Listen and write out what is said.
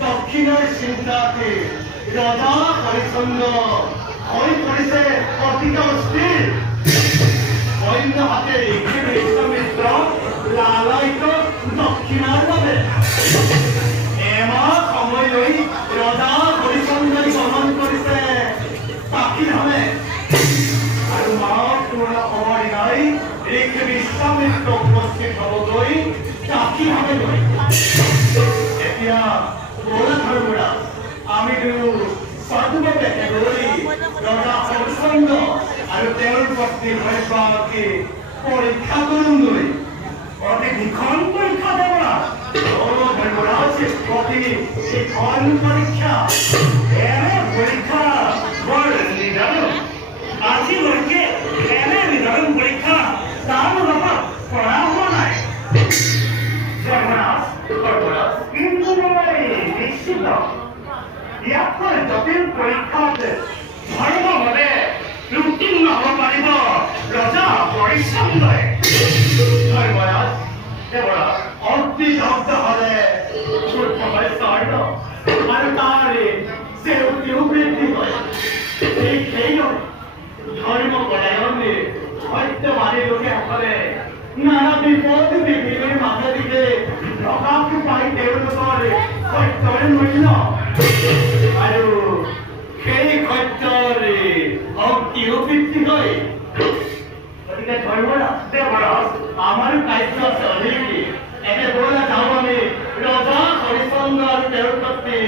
দক্ষিণের চিন্তাতে রাজা হরিচন্দ্র হয়ে পড়েছে অধিক অস্থির অন্য হাতে বিশ্বামিত্র লালায়িত দক্ষিণার ভাবে এমা সময় লৈ রাজা হরিচন্দ্র গমন করেছে পাখির হামে আর মাঠ পূর্ণ হওয়ার নাই রেখে বিশ্বামিত্র উপস্থিত হবগৈ পাখির হামে লৈ এতিয়া ধর্মরা আমি সর্বভাবে রাজা হরিচন্দ্র আর তেওঁৰ পত্নী ভৈবাকে পরীক্ষা করুন অতি ভীষণ পরীক্ষা দেওয়া ধর্মরা অতি শিখন পরীক্ষা এনে পরীক্ষা বড় নিদারুণ আজিলৈকে এনে নিদারুণ পরীক্ষা তার বাবা পড়া হওয়া নাই কিন্তু নিশ্চিত ইয়াতকৈ জটিল পৰীক্ষাত ধৰ্মভাৱে উত্তীৰ্ণ হ'ব পাৰিব ৰজা হৰিচন্দ্ৰই ধৰ্মৰাজ দেৱৰাজ অতি দগ্ধ হ'লে স্বৰ্ণ আৰু তাৰ চেউতিও বৃদ্ধি হয় সেই ধৰ্ম পৰায়ণে সত্যবাদী লোকসকলে নানা বিপদ বিঘিনিৰ মাজেদিকে প্ৰকাশ পাই তেওঁলোকৰ সত্যৰ মূল্য আৰু সেই সত্যৰ শক্তিও বৃদ্ধি হয় গতিকে ধৰ্মৰাজ দেৱৰাজ আমাৰ কাৰ্য আছে অধিক এনে বলা যাওঁ আমি ৰজা হৰিচন্দ্ৰ আৰু তেওঁৰ পত্নী